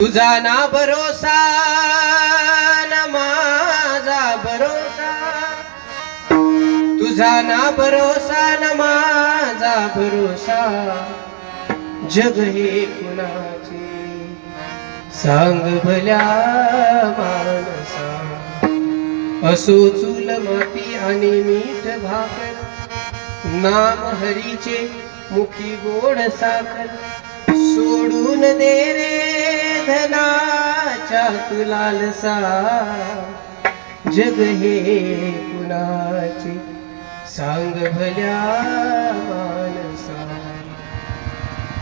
तुझा ना भरोसा ना माझा भरोसा, तुझा ना भरोसा ना माझा भरोसा, जग हे कुणाचे सांग भल्या माणसा. असो चूल माती आणि मीठ भाकर, नाम हरीचे मुखी गोड साखर. सोडून दे रे धनाच्या तू लालसा, जग हे कुणाचे सांग भल्या माणसा.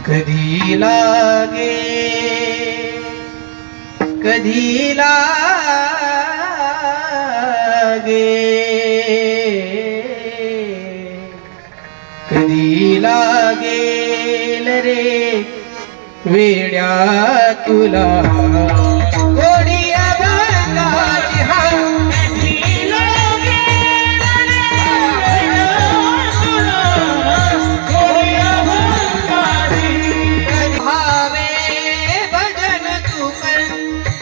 कधी लागे कधी लागे कधी लागेल रे वेड्या तुला गोडी अभंगाची. भावे भजन तू कर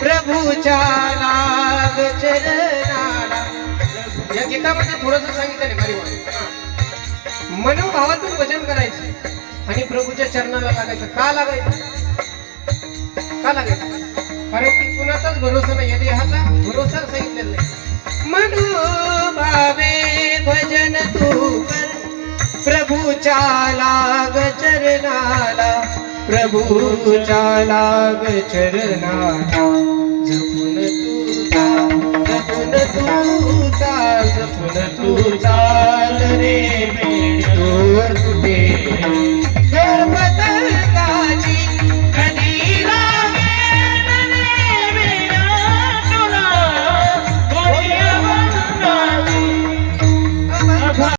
प्रभूच्या लाग चरणाला. या गीतामध्ये थोडंसं सांगितलं नाही मनोभावातून भजन करायचं आणि प्रभूच्या चरणाला लागायचं. का लागायचं? का लागायचं? कारण की कुणाचाच भरोसा नाही, या देहाचा भरोसा सांगितलेला नाही. मनोभावे भजन तू कर प्रभूच्या लाग चरणाला, प्रभूच्या लाग चरणाला. जपून तू जा, जपून तू जा, जपून तू जा.